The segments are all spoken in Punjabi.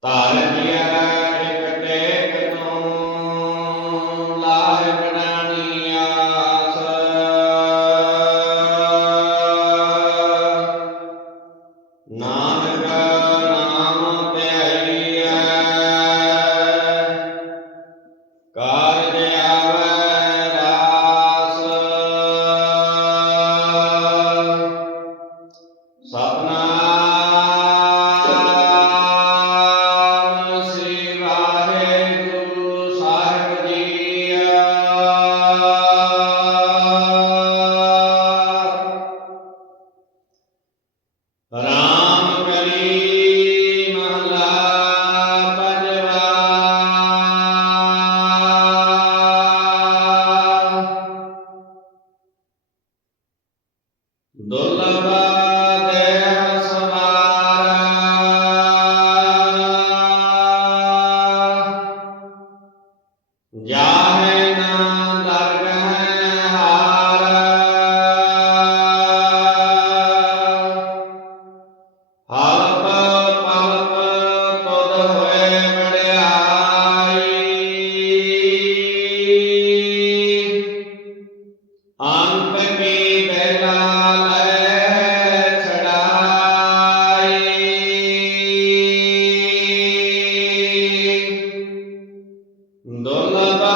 Tarantino. ਅੰਤ ਕੀ ਲੈ ਛੜਾਈ ਦੁਲਬਾ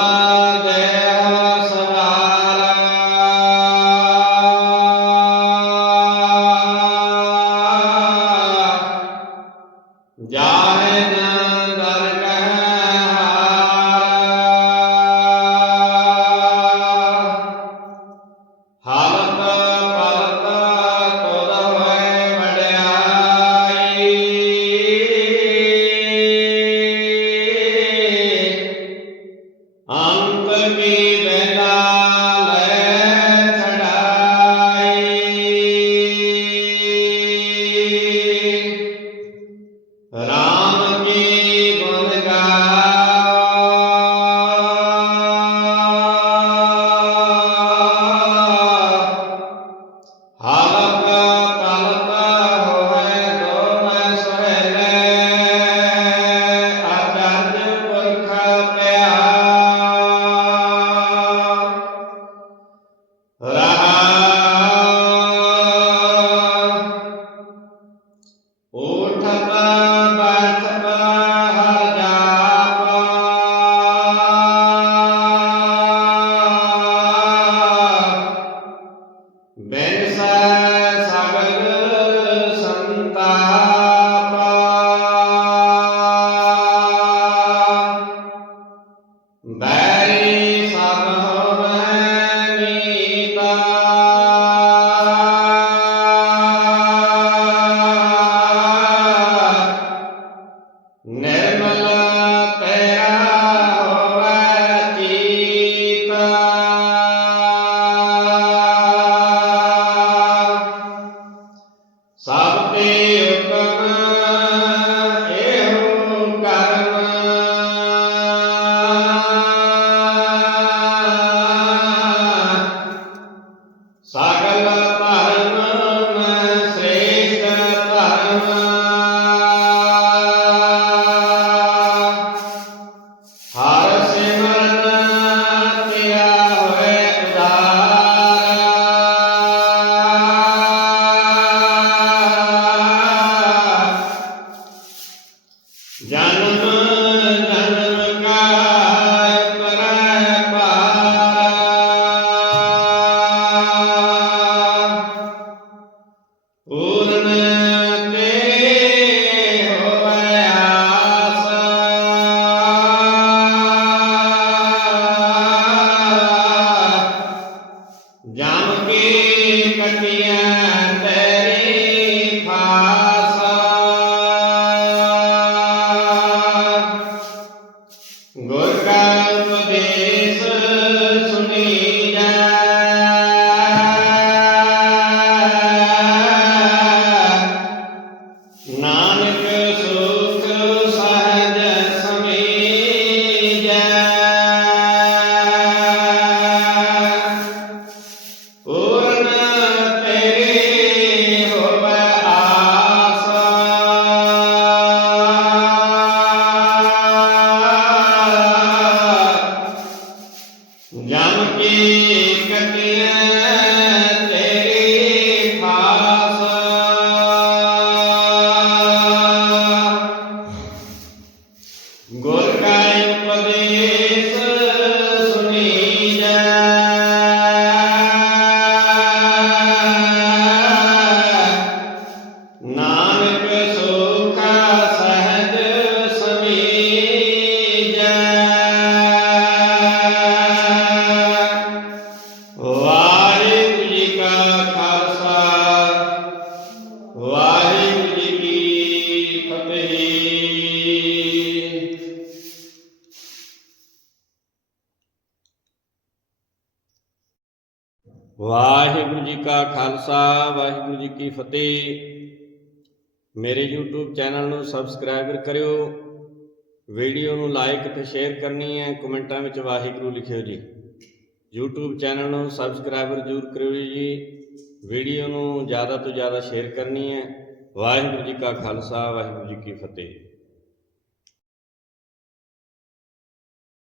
Good. ਵਾਹਿਗੁਰੂ ਜੀ ਕਾ ਖਾਲਸਾ ਵਾਹਿਗੁਰੂ ਜੀ ਕੀ ਫਤਿਹ ਮੇਰੇ YouTube ਚੈਨਲ ਨੂੰ ਸਬਸਕ੍ਰਾਈਬਰ ਕਰਿਓ ਵੀਡੀਓ ਨੂੰ ਲਾਈਕ ਤੇ ਸ਼ੇਅਰ ਕਰਨੀ ਹੈ ਕਮੈਂਟਾਂ ਵਿੱਚ ਵਾਹਿਗੁਰੂ ਲਿਖਿਓ ਜੀ YouTube ਚੈਨਲ ਨੂੰ ਸਬਸਕ੍ਰਾਈਬਰ ਜ਼ਰੂਰ ਕਰਿਓ ਜੀ ਵੀਡੀਓ ਨੂੰ ਜ਼ਿਆਦਾ ਤੋਂ ਜ਼ਿਆਦਾ ਸ਼ੇਅਰ ਕਰਨੀ ਹੈ ਵਾਹਿਗੁਰੂ ਜੀ ਕਾ ਖਾਲਸਾ ਵਾਹਿਗੁਰੂ ਜੀ ਕੀ ਫਤਿਹ